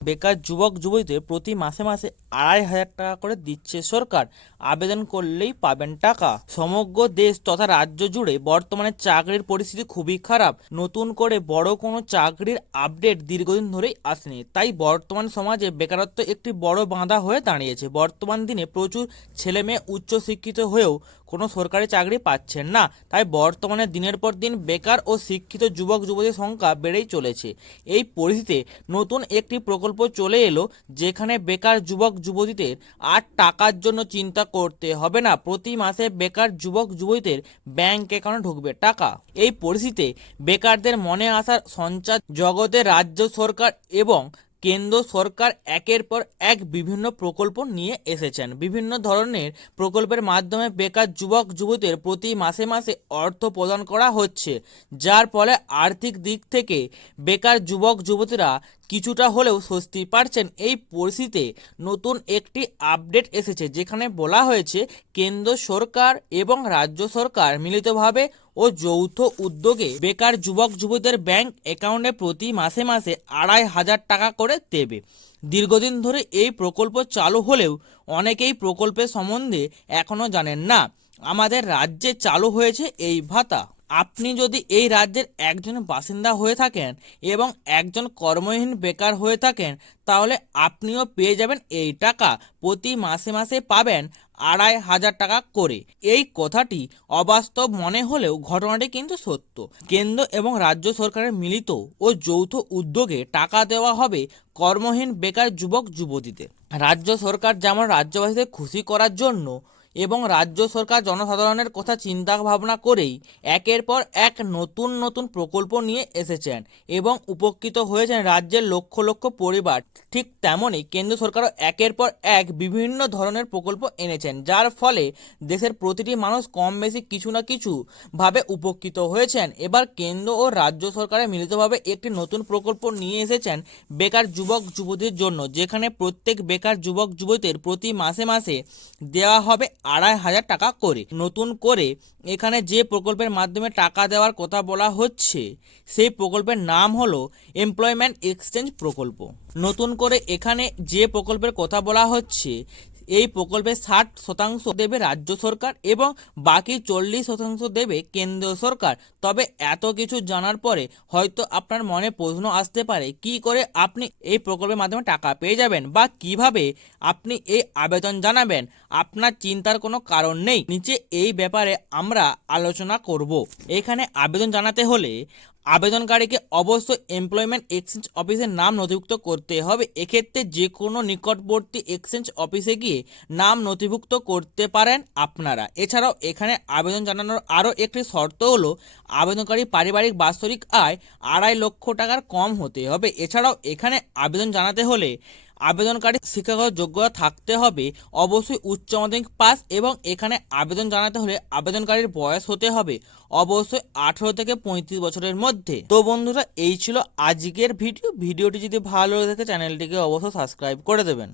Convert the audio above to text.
বেকার যুবক যুবতীদের প্রতি মাসে মাসে আড়াই হাজার টাকা করে দিচ্ছে সরকার। আবেদন করলেই পাবেন টাকা। সমগ্র দেশ তথা রাজ্য জুড়ে বর্তমানে চাকরির পরিস্থিতি খুবই খারাপ। নতুন করে বড় কোনো চাকরির আপডেট দীর্ঘদিন ধরেই আসেনি। তাই বর্তমান সমাজে বেকারত্ব একটি বড় বাঁধা হয়ে দাঁড়িয়েছে। বর্তমান দিনে প্রচুর ছেলে মেয়ে উচ্চশিক্ষিত হয়েও কোনো সরকারি চাকরি পাচ্ছেন না। তাই বর্তমানে দিনের পর দিন বেকার ও শিক্ষিত যুবক যুবতীর সংখ্যা বেড়েই চলেছে। এই পরিস্থিতিতে নতুন একটি প্রকল্প চলে এলো, যেখানে বেকার যুবক যুবতীদের আর টাকার জন্য চিন্তা করতে হবে না। প্রতি মাসে বেকার যুবক যুবতীদের ব্যাংক অ্যাকাউন্টে ঢুকবে টাকা। এই পরিস্থিতিতে বেকারদের মনে আসার সঞ্চার জগতে রাজ্য সরকার এবং কেন্দ্র সরকার একের পর এক বিভিন্ন প্রকল্প নিয়ে এসেছেন। বিভিন্ন ধরনের প্রকল্পের মাধ্যমে বেকার যুবক যুবতীদের প্রতি মাসে মাসে অর্থ প্রদান করা হচ্ছে। যার ফলে আর্থিক দিক থেকে বেকার যুবক যুবতীরা কিছুটা হলেও স্বস্তি পাচ্ছেন এই পরিস্থিতিতে নতুন একটি আপডেট এসেছে, যেখানে বলা হয়েছে কেন্দ্র সরকার এবং রাজ্য সরকার মিলিতভাবে ও যৌথ উদ্যোগে বেকার যুবক যুবতীদের ব্যাংক অ্যাকাউন্টে প্রতি মাসে মাসে আড়াই হাজার টাকা করে দেবে। দীর্ঘদিন ধরে এই প্রকল্প চালু হলেও অনেকেই প্রকল্পের সম্বন্ধে এখনও জানেন না। আমাদের রাজ্যে চালু হয়েছে এই ভাতা। আপনি যদি এই রাজ্যের একজন বাসিন্দা হয়ে থাকেন এবং একজন কর্মহীন বেকার হয়ে থাকেন, তাহলে আপনিও পেয়ে যাবেন এই টাকা। প্রতি মাসে মাসে পাবেন আড়াই হাজার টাকা করে। এই কথাটি অবাস্তব মনে হলেও ঘটনাটি কিন্তু সত্য। কেন্দ্র এবং রাজ্য সরকারের মিলিত ও যৌথ উদ্যোগে টাকা দেওয়া হবে কর্মহীন বেকার যুবক যুবতীদের রাজ্য সরকার যেমন রাজ্যবাসীদের খুশি করার জন্য এবং রাজ্য সরকার জনসাধারণের কথা চিন্তা ভাবনা করেই একের পর এক নতুন নতুন প্রকল্প নিয়ে এসেছেন এবং উপকৃত হয়েছেন রাজ্যের লক্ষ লক্ষ পরিবার। ঠিক তেমনই কেন্দ্র সরকারও একের পর এক বিভিন্ন ধরনের প্রকল্প এনেছেন, যার ফলে দেশের প্রতিটি মানুষ কম বেশি কিছু না কিছু ভাবে উপকৃত হয়েছেন। এবার কেন্দ্র ও রাজ্য সরকারের মিলিতভাবে একটি নতুন প্রকল্প নিয়ে এসেছেন বেকার যুবক যুবতীর জন্য, যেখানে প্রত্যেক বেকার যুবক যুবতীদের প্রতি মাসে মাসে দেওয়া হবে আড়াই হাজার টাকা করে। নতুন করে এখানে যে প্রকল্পের মাধ্যমে টাকা দেওয়ার কথা বলা হচ্ছে, সেই প্রকল্পের নাম হল এমপ্লয়মেন্ট এক্সচেঞ্জ প্রকল্প। নতুন করে এখানে যে প্রকল্পের কথা বলা হচ্ছে এই প্রকল্পে ষাট শতাংশ দেবে রাজ্য সরকার এবং বাকি চল্লিশ শতাংশ দেবে কেন্দ্র সরকার। তবে এত কিছু জানার পরে হয়তো আপনার মনে প্রশ্ন আসতে পারে, কি করে আপনি এই প্রকল্পের মাধ্যমে টাকা পেয়ে যাবেন বা কীভাবে আপনি এই আবেদন জানাবেন? আপনার চিন্তার কোনো কারণ নেই। নিচে এই ব্যাপারে আমরা আলোচনা করব। এখানে আবেদন জানাতে হলে আবেদনকারীকে অবশ্যই এমপ্লয়মেন্ট এক্সচেঞ্জ অফিসের নাম নথিভুক্ত করতে হবে। এক্ষেত্রে যে কোনো নিকটবর্তী এক্সচেঞ্জ অফিসে গিয়ে নাম নথিভুক্ত করতে পারেন আপনারা। এছাড়াও এখানে আবেদন জানানোর আরও একটি শর্ত হল, আবেদনকারী পারিবারিক বাৎসরিক আয় আড়াই লক্ষ টাকার কম হতে হবে। এছাড়াও এখানে আবেদন জানাতে হলে আবেদনকারী শিক্ষাগত যোগ্যতা থাকতে হবে, অবশ্যই উচ্চ মাধ্যমিক পাস এবং এখানে আবেদন জানাতে হলে আবেদনকারীর বয়স হতে হবে, অবশ্যই আঠেরো থেকে পঁয়ত্রিশ বছরের মধ্যে। তো বন্ধুরা, এই ছিল আজকের ভিডিও। ভিডিওটি যদি ভালো লেগে থাকে, চ্যানেলটিকে অবশ্যই সাবস্ক্রাইব করে দেবেন।